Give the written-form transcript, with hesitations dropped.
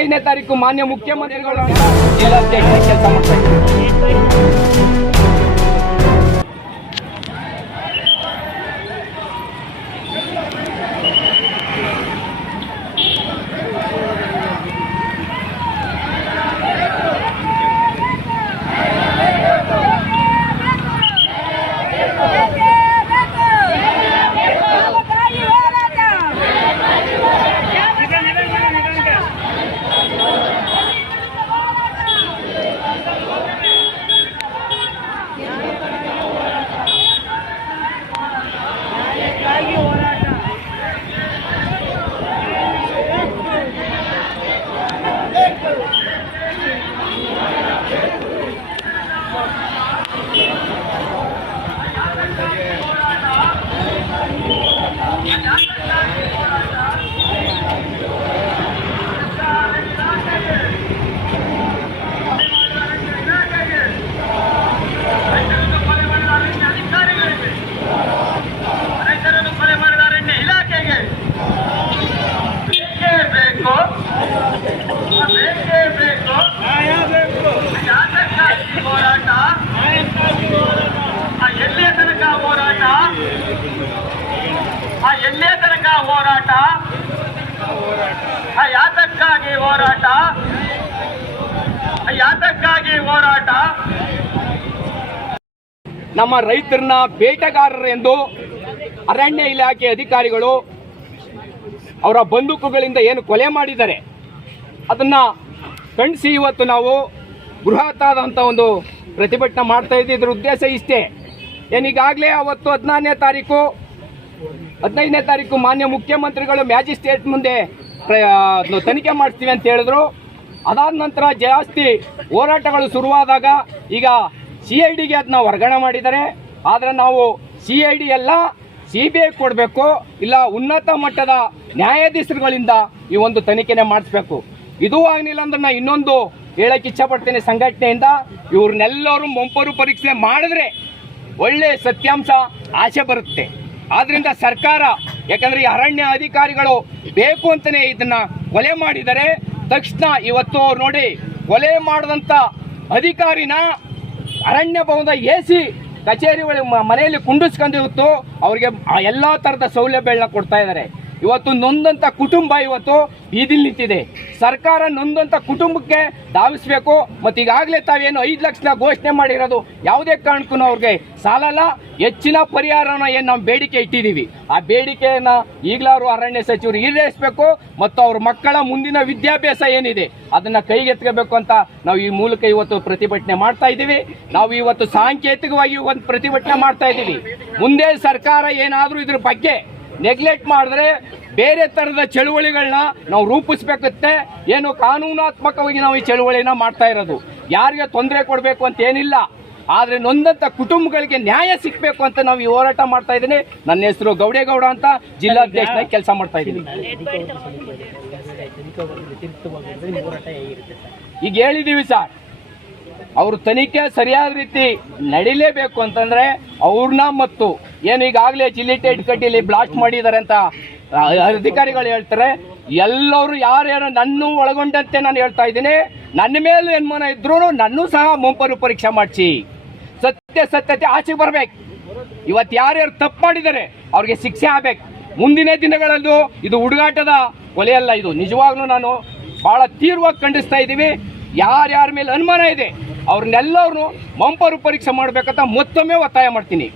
15ನೇ ತಾರೀಕು ಮಾನ್ಯ ಮುಖ್ಯಮಂತ್ರಿಗಳು ಜಿಲ್ಲಾಧ್ಯಕ್ಷ ಕೆಲಸ ಮಾಡ್ತಾರೆ. ಹೋರಾಟ ಯಾತಕ್ಕಾಗಿ ಹೋರಾಟ ನಮ್ಮ ರೈತರನ್ನ ಬೇಟೆಗಾರರೆಂದು ಅರಣ್ಯ ಇಲಾಖೆ ಅಧಿಕಾರಿಗಳು ಅವರ ಬಂದೂಕುಗಳಿಂದ ಏನು ಕೊಲೆ ಮಾಡಿದ್ದಾರೆ ಅದನ್ನ ಖಂಡಿಸಿ ಇವತ್ತು ನಾವು ಬೃಹತ್ತಾದಂಥ ಒಂದು ಪ್ರತಿಭಟನೆ ಮಾಡ್ತಾ ಇದ್ದೀವಿ. ಇದರ ಉದ್ದೇಶ ಇಷ್ಟೇ. ಏನೀಗಾಗಲೇ ಅವತ್ತು 15ನೇ ತಾರೀಕು ಮಾನ್ಯ ಮುಖ್ಯಮಂತ್ರಿಗಳು ಮ್ಯಾಜಿಸ್ಟ್ರೇಟ್ ಮುಂದೆ ತನಿಖೆ ಮಾಡಿಸ್ತೀವಿ ಅಂತ ಹೇಳಿದ್ರು. ಅದಾದ ನಂತರ ಜಾಸ್ತಿ ಹೋರಾಟಗಳು ಶುರುವಾದಾಗ ಈಗ CIDಗೆ ಅದನ್ನ ವರ್ಗಾವಣೆ ಮಾಡಿದ್ದಾರೆ. ಆದರೆ ನಾವು CID ಎಲ್ಲ CBI ಕೊಡಬೇಕು, ಇಲ್ಲ ಉನ್ನತ ಮಟ್ಟದ ನ್ಯಾಯಾಧೀಶರುಗಳಿಂದ ಈ ಒಂದು ತನಿಖೆನೆ ಮಾಡಿಸ್ಬೇಕು. ಇದು ಆಗಲಿಲ್ಲ ಅಂದ್ರೆ ನಾನು ಇನ್ನೊಂದು ಹೇಳಕ್ಕೆ ಇಚ್ಛಪಡ್ತೀನಿ, ಸಂಘಟನೆಯಿಂದ ಇವ್ರನ್ನೆಲ್ಲರೂ ಮೊಂಪರು ಪರೀಕ್ಷೆ ಮಾಡಿದ್ರೆ ಒಳ್ಳೆ ಸತ್ಯಾಂಶ ಆಸೆ ಬರುತ್ತೆ. ಆದ್ರಿಂದ ಸರ್ಕಾರ, ಯಾಕಂದ್ರೆ ಈ ಅರಣ್ಯ ಅಧಿಕಾರಿಗಳು ಬೇಕು ಅಂತಾನೆ ಇದನ್ನ ಕೊಲೆ ಮಾಡಿದರೆ ತಕ್ಷಣ ಇವತ್ತು ಅವ್ರು ನೋಡಿ ಕೊಲೆ ಮಾಡಿದಂಥ ಅಧಿಕಾರಿನ ಅರಣ್ಯ ಭವನದ AC ಕಚೇರಿ ಮನೆಯಲ್ಲಿ ಕುಂಡಿಸ್ಕೊಂಡು ಇವತ್ತು ಅವ್ರಿಗೆ ಎಲ್ಲ ಥರದ ಸೌಲಭ್ಯಗಳನ್ನ ಕೊಡ್ತಾ ಇದ್ದಾರೆ. ಇವತ್ತು ನೊಂದಂಥ ಕುಟುಂಬ ಇವತ್ತು ಬೀದಿಲಿ ನಿಂತಿದೆ. ಸರ್ಕಾರ ನೊಂದಂಥ ಕುಟುಂಬಕ್ಕೆ ಧಾವಿಸಬೇಕು. ಮತ್ತು ಈಗಾಗಲೇ ತಾವೇನು 5 ಲಕ್ಷ ಘೋಷಣೆ ಮಾಡಿರೋದು ಯಾವುದೇ ಕಾರಣಕ್ಕೂ ಅವ್ರಿಗೆ ಸಾಲಲ್ಲ. ಹೆಚ್ಚಿನ ಪರಿಹಾರನ ಏನು ನಾವು ಬೇಡಿಕೆ ಇಟ್ಟಿದ್ದೀವಿ, ಆ ಬೇಡಿಕೆಯನ್ನು ಈಗಲಾರು ಅರಣ್ಯ ಸಚಿವರು ಈಡೇರಿಸಬೇಕು. ಮತ್ತು ಅವ್ರ ಮಕ್ಕಳ ಮುಂದಿನ ವಿದ್ಯಾಭ್ಯಾಸ ಏನಿದೆ ಅದನ್ನು ಕೈಗೆತ್ತಬೇಕು ಅಂತ ನಾವು ಈ ಮೂಲಕ ಇವತ್ತು ಪ್ರತಿಭಟನೆ ಮಾಡ್ತಾ ಇದ್ದೀವಿ. ನಾವು ಇವತ್ತು ಸಾಂಕೇತಿಕವಾಗಿ ಒಂದು ಪ್ರತಿಭಟನೆ ಮಾಡ್ತಾ ಇದ್ದೀವಿ. ಮುಂದೆ ಸರ್ಕಾರ ಏನಾದರೂ ಇದ್ರ ಬಗ್ಗೆ ನೆಗ್ಲೆಕ್ಟ್ ಮಾಡಿದ್ರೆ ಬೇರೆ ಥರದ ಚಳುವಳಿಗಳನ್ನ ನಾವು ರೂಪಿಸ್ಬೇಕತ್ತೆ. ಏನು ಕಾನೂನಾತ್ಮಕವಾಗಿ ನಾವು ಈ ಚಳುವಳಿನ ಮಾಡ್ತಾ ಇರೋದು, ಯಾರಿಗೆ ತೊಂದರೆ ಕೊಡಬೇಕು ಅಂತ ಏನಿಲ್ಲ, ಆದರೆ ನೊಂದಂಥ ಕುಟುಂಬಗಳಿಗೆ ನ್ಯಾಯ ಸಿಗಬೇಕು ಅಂತ ನಾವು ಈ ಹೋರಾಟ ಮಾಡ್ತಾ ಇದ್ದೀನಿ. ನನ್ನ ಹೆಸರು ಗೌಡೇಗೌಡ ಅಂತ, ಜಿಲ್ಲಾಧ್ಯಕ್ಷನಾಗಿ ಕೆಲಸ ಮಾಡ್ತಾ ಇದ್ದೀನಿ. ಈಗ ಹೇಳಿದ್ದೀವಿ ಸರ್, ಅವ್ರ ತನಿಖೆ ಸರಿಯಾದ ರೀತಿ ನಡೀಲೇಬೇಕು ಅಂತಂದ್ರೆ ಅವ್ರನ್ನ ಮತ್ತು ಏನು ಈಗಾಗಲೇ ಜಿಲಿಟೇಟ್ ಕಡ್ಡಿಲಿ ಬ್ಲಾಸ್ಟ್ ಮಾಡಿದ್ದಾರೆ ಅಂತ ಅಧಿಕಾರಿಗಳು ಹೇಳ್ತಾರೆ. ಎಲ್ಲರೂ ಯಾರ್ಯಾರು ನನ್ನ ಒಳಗೊಂಡಂತೆ ನಾನು ಹೇಳ್ತಾ ಇದ್ದೀನಿ, ನನ್ನ ಮೇಲೆ ಅನುಮಾನ ಇದ್ರೂ ನನ್ನೂ ಸಹ ಮೊಂಪರು ಪರೀಕ್ಷೆ ಮಾಡಿಸಿ ಸತ್ಯತೆ ಆಚೆಗೆ ಬರ್ಬೇಕು. ಇವತ್ತು ಯಾರ್ಯಾರು ತಪ್ಪು ಮಾಡಿದ್ದಾರೆ ಅವ್ರಿಗೆ ಶಿಕ್ಷೆ ಆಗ್ಬೇಕು. ಮುಂದಿನ ದಿನಗಳಲ್ಲೂ ಇದು ಹುಡುಗಾಟದ ಕೊಲೆಯಲ್ಲ, ಇದು ನಿಜವಾಗ್ಲೂ ನಾನು ಬಹಳ ತೀವ್ರವಾಗಿ ಖಂಡಿಸ್ತಾ ಇದ್ದೀವಿ. ಯಾರ್ಯಾರ ಮೇಲೆ ಅನುಮಾನ ಇದೆ ಅವ್ರನ್ನೆಲ್ಲರೂ ಮೊಂಪರು ಪರೀಕ್ಷೆ ಮಾಡಬೇಕಂತ ಮತ್ತೊಮ್ಮೆ ಒತ್ತಾಯ ಮಾಡ್ತೀನಿ.